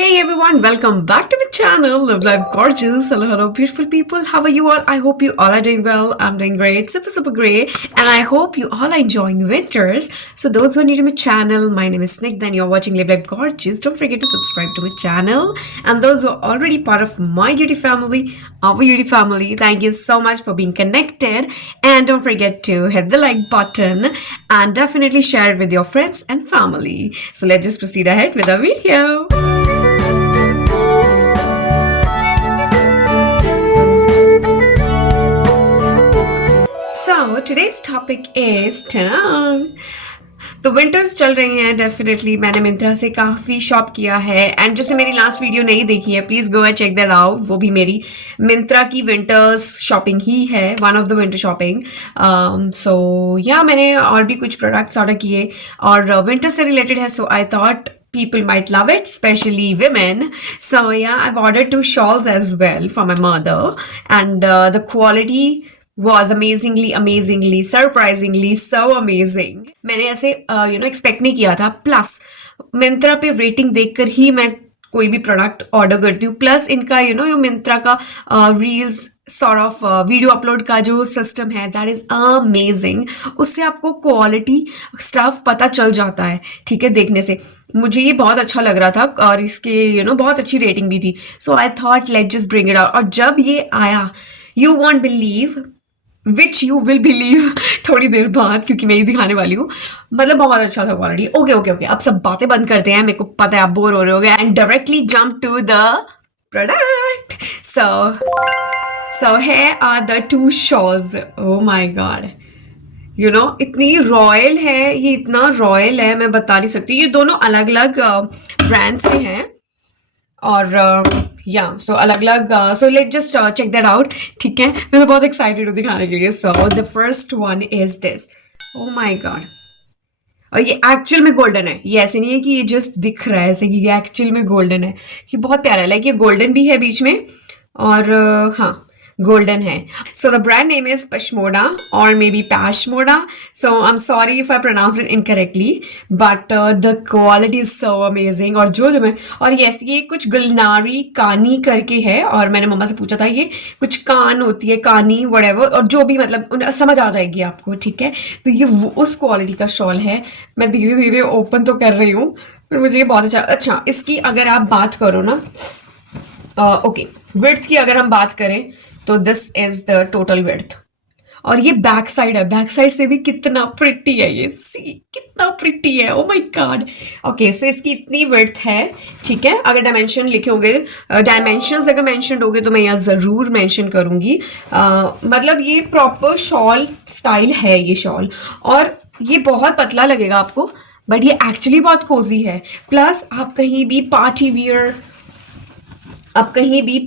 Hey everyone, welcome back to my channel, Live Life Gorgeous. Hello, beautiful people. How are you all? I hope you all are doing well. I'm doing great, super great. And I hope you all are enjoying winters. So those who are new to my channel, my name is Snigdha and you're watching Live Life Gorgeous. Don't forget to subscribe to my channel. And those who are already part of my beauty family, our beauty family, thank you so much for being connected. And don't forget to hit the like button and definitely share it with your friends and family. So let's just proceed ahead with our video. So today's topic is तो winters चल रही हैं definitely मैंने मिंत्रा से काफ़ी shop किया है and जैसे मेरी लास्ट वीडियो नहीं देखी है please go and check that out वो भी मेरी मिंत्रा की विंटर्स शॉपिंग ही है one of the winter shopping so yeah मैंने और भी कुछ प्रोडक्ट्स ऑर्डर किए और विंटर से रिलेटेड है so I thought people might love it, especially women. So yeah, I've ordered 2 shawls as well for my mother and the quality was amazingly surprisingly so amazing. मैंने ऐसे expect नहीं किया था. Plus Myntra पे rating देखकर ही मैं कोई भी प्रोडक्ट ऑर्डर करती हूँ. प्लस इनका ये मिंत्रा का reels sort of video upload का जो सिस्टम है दैट इज अमेजिंग. उससे आपको क्वालिटी स्टफ पता चल जाता है. ठीक है, देखने से मुझे ये बहुत अच्छा लग रहा था और इसके बहुत अच्छी रेटिंग भी थी. So I thought let just bring it out. और जब ये आया you won't believe which you will believe थोड़ी देर बाद, क्योंकि मैं ही दिखाने वाली हूँ. मतलब बहुत अच्छा था क्वालिटी. ओके अब सब बातें बंद करते हैं. मेरे को पता है आप बोर हो रहे होगे and directly jump to the product. So here are the 2 shawls. Oh my god, इतनी रॉयल है, ये इतना रॉयल है मैं बता नहीं सकती. ये दोनों अलग अलग ब्रांड से हैं और सो अलग अलग. So let just check that out. ठीक है, मैं तो बहुत एक्साइटेड हूँ दिखाने के लिए. So the first one is this. Oh my God, और ये एक्चुअल में गोल्डन है. ये ऐसे नहीं है कि ये जस्ट दिख रहा है ऐसे कि ये एक्चुअल में गोल्डन है. ये बहुत प्यारा है. लाइक ये गोल्डन भी है बीच में और हाँ golden है. So the brand name is Pashmoda or maybe Pashmoda. So I'm sorry if I pronounced it incorrectly, but the quality is so amazing. और जो मैं और yes, ये कुछ गुलनारी कानी करके है और मैंने मम्मा से पूछा था ये कुछ कान होती है, कानी whatever, और जो भी मतलब समझ आ जाएगी आपको. ठीक है, तो ये उस क्वालिटी का शॉल है. मैं धीरे धीरे ओपन तो कर रही हूँ पर मुझे ये बहुत अच्छा. इसकी अगर आप बात करो ना ओके विड्थ की अगर हम बात करें तो this is the total width. और ये बैक साइड है. बैक साइड से भी कितना प्रिटी है ये. सी कितना प्रिटी है. Oh my god. ओके, सो इसकी इतनी विड्थ है. ठीक है, अगर डायमेंशन लिखे होंगे डायमेंशंस अगर मेंशन होंगे तो मैं यहाँ ज़रूर मेंशन करूँगी. मतलब ये प्रॉपर शॉल स्टाइल है ये शॉल. और ये बहुत पतला लगेगा आपको बट ये एक्चुअली बहुत कोजी है. प्लस आप कहीं भी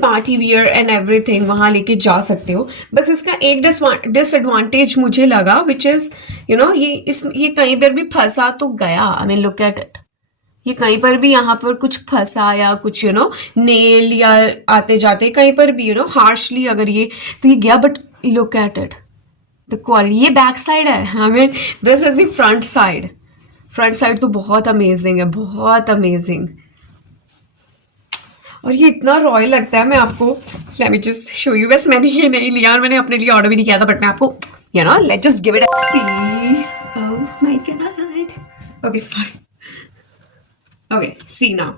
पार्टी वियर एंड एवरीथिंग वहाँ लेके जा सकते हो. बस इसका एक डिसएडवांटेज मुझे लगा विच इज़ ये कहीं पर भी फंसा तो गया. I mean look at it. ये कहीं पर भी यहाँ पर कुछ फंसा या कुछ नेल या आते जाते कहीं पर भी हार्शली अगर ये तो ये गया. But look at it the quality. ये बैक साइड है. I mean this is the front side. Front side तो बहुत अमेजिंग है, बहुत अमेजिंग. और ये इतना रॉयल लगता है. मैं आपको let me just show you. बस मैंने ये नहीं लिया और मैंने अपने लिए ऑर्डर भी नहीं किया था बट मैं आपको let just give it a see. Oh my god. Okay sorry. Okay see now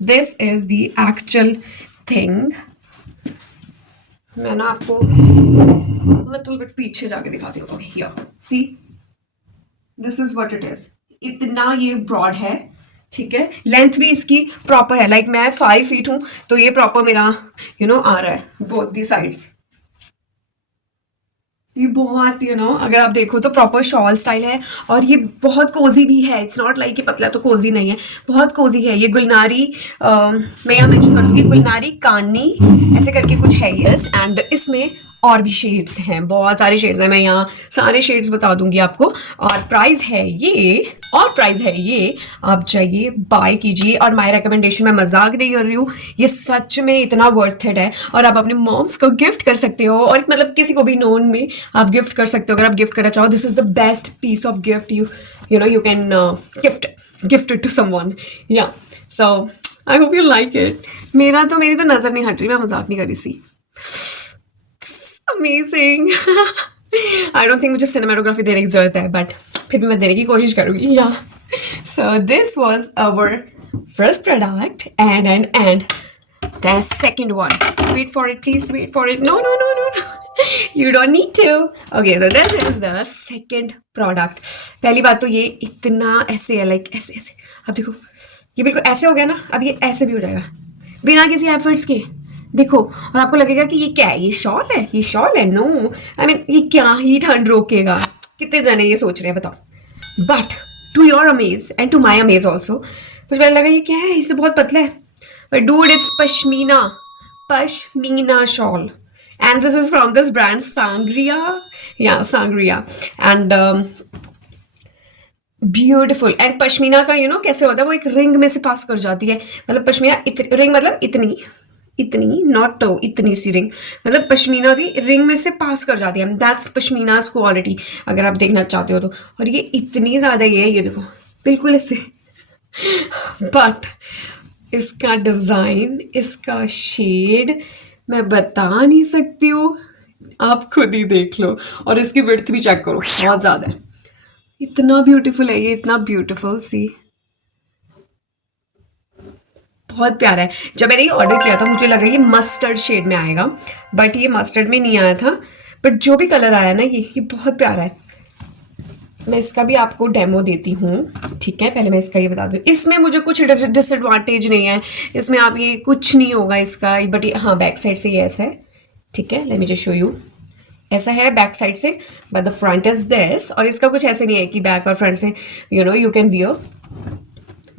this is the actual thing. मैं ना आपको लिटिल बिट पीछे जाके दिखाती हूँ. Okay here see this is what it is. इतना ये ब्रॉड है. ठीक है, लेंथ भी इसकी प्रॉपर है. लाइक मैं 5 फीट हूँ तो ये प्रॉपर मेरा आ रहा है बोथ दी साइड्स. ये बहुत अगर आप देखो तो प्रॉपर शॉल स्टाइल है और ये बहुत कोजी भी है. इट्स नॉट लाइक ये पतला तो कोजी नहीं है, बहुत कोजी है. ये गुलनारी मैं यहाँ मेंशन करूँगी गुलनारी कानी ऐसे करके कुछ है ये. एंड इसमें और भी शेड्स हैं, बहुत सारे शेड्स हैं. मैं यहाँ सारे शेड्स बता दूंगी आपको. और प्राइस है ये आप जाइए बाय कीजिए. और माय रिकमेंडेशन, मैं मजाक नहीं कर रही हूँ, ये सच में इतना वर्थ इट है. और आप अपने मॉम्स को गिफ्ट कर सकते हो और मतलब किसी को भी नोन में आप गिफ्ट कर सकते हो अगर आप गिफ्ट करना चाहो. This is the best piece of gift you can gift. Gifted to someone, yeah so I hope you like it. मेरी तो नज़र नहीं हट रही, मैं मजाक नहीं कर रही सी। अमेजिंग। आई डोंट थिंक मुझे सिनेमाटोग्राफी देने की जरूरत है, बट फिर भी मैं देने की कोशिश करूंगी, या so this was our first product and the second one. Wait for it, please. Wait for it. No. You don't need to. Okay, so this is the second product. पहली बात तो ये इतना ऐसे है, लाइक ऐसे ऐसे। अब देखो, ये बिल्कुल ऐसे हो गया ना, अब ये ऐसे भी हो जाएगा बिना किसी एफर्ट्स के। देखो, और आपको लगेगा कि ये क्या है, ये शॉल है, ये शॉल है। नो, आई मीन ये क्या ही ठंड रोकेगा? कितने जने ये सोच रहे हैं बताओ? But to your amaze and to my amaze also, मुझे पहले लगा ये क्या है, इससे बहुत पतला है। But dude, it's pashmina shawl, and this is from this brand Sangria. Yeah, Sangria, and beautiful. And pashmina का कैसे होता है, वो एक रिंग में से पास कर जाती है। मतलब पश्मीना रिंग मतलब इतनी नॉट इतनी सी रिंग, मतलब पश्मीना की रिंग में से पास कर जाती है। दैट्स पश्मीना's क्वालिटी, अगर आप देखना चाहते हो तो। और ये इतनी ज़्यादा ये देखो बिल्कुल ऐसे। बट इसका डिज़ाइन, इसका शेड मैं बता नहीं सकती हूँ, आप खुद ही देख लो। और इसकी विड्थ भी चेक करो, बहुत ज़्यादा है। इतना ब्यूटीफुल है ये, इतना ब्यूटीफुल सी, बहुत प्यारा है। जब मैंने ये ऑर्डर किया था मुझे लगा ये मस्टर्ड शेड में आएगा, बट ये मस्टर्ड में नहीं आया था। बट जो भी कलर आया ना, ये बहुत प्यारा है। मैं इसका भी आपको डेमो देती हूँ, ठीक है? पहले मैं इसका ये बता दूँ, इसमें मुझे कुछ डिसएडवांटेज नहीं है। इसमें आप ये कुछ नहीं होगा इसका, बट हाँ बैक साइड से ये ऐसा है, ठीक है? Let me just show you. ऐसा है बैक साइड से, but the front is this. और इसका कुछ ऐसे नहीं है कि बैक और फ्रंट से यू कैन वियर,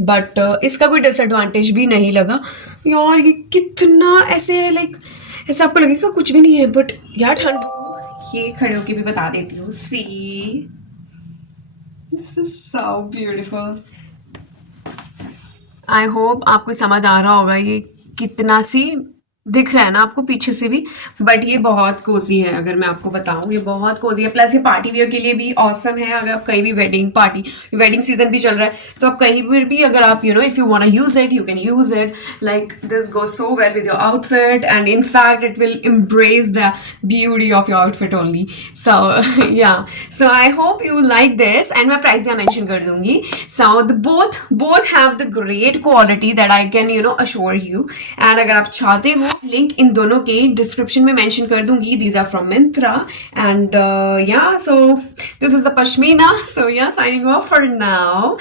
बट इसका कोई डिसएडवांटेज भी नहीं लगा यार। ये कितना ऐसे है, लाइक ऐसे आपको लगेगा कुछ भी नहीं है, बट यार ठंड। ये खड़े होके भी बता देती हूँ, सी this is so beautiful. I hope आपको समझ आ रहा होगा ये कितना सी दिख रहा है ना आपको पीछे से भी, बट ये बहुत कोजी है। अगर मैं आपको बताऊं, ये बहुत कोजी है। प्लस ये पार्टी वेयर के लिए भी ऑसम है। अगर आप कहीं भी वेडिंग सीजन भी चल रहा है, तो आप कहीं पर भी अगर आप if you want to use it, you can use it. Like this goes so well with your outfit, and in fact it will embrace the beauty of your outfit only. So yeah, so I hope you like this, and मैं price यहाँ mention कर दूंगी। So the both have the great quality that I can assure you. And अगर आप चाहते हो, link in दोनों के डिस्क्रिप्शन में मेंशन कर दूंगी। These are from Myntra, and yeah so this is the pashmina. So yeah, signing off for now.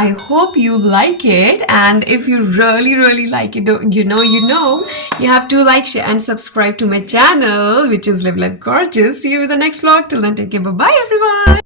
I hope you like it, and if you really like it, you have to like, share and subscribe to my channel, which is Live Life Gorgeous. See you with the next vlog. Till then, take care. Bye everyone.